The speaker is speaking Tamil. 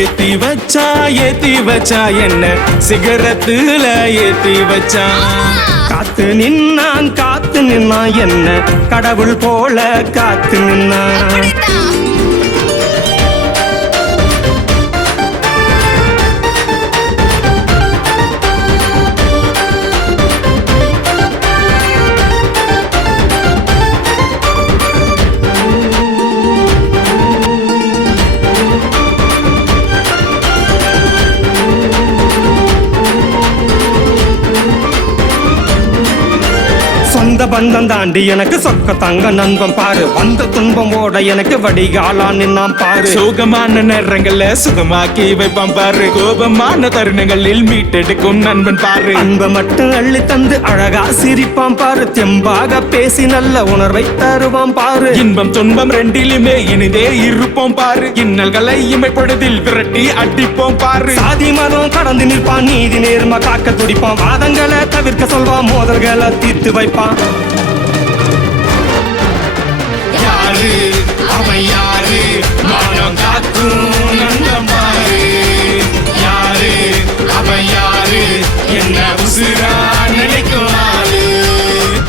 ஏத்தி வச்சா என்ன சிகரத்துல ஏத்தி வச்சா. காத்து நின்னா என்ன கடவுள் போல காத்து நின்னா. சொந்த பந்தம் தாண்டி எனக்கு சொக்க தங்க நண்பம் பாரு. வந்த துன்பம் ஓட எனக்கு வடிகாலா நின்னாம் பாரு. சோகமான நேரங்கள்ல சுகமாக்கி வைப்பான் பாரு. கோபமான தருணங்களில் மீட்டெடுக்கும் நண்பன் பாரு. அன்பை மட்டும் அள்ளி தந்து அழகா சிரிப்பான் பாரு. தெம்பாக பேசி நல்ல உணர்வை தருவான் பாரு. இன்பம் துன்பம் ரெண்டிலுமே இனிதே இருப்போம் பாரு. இன்னல்களை இமைப்பொழுதில் விரட்டி அடிப்போம் பாரு. சாதி மதம் கடந்து நிற்பான், நீதி நேர்ம காக்க துடிப்பான். வாதங்களை தவிர்க்க சொல்வான், மோதல்களை தீர்த்து வைப்பான்.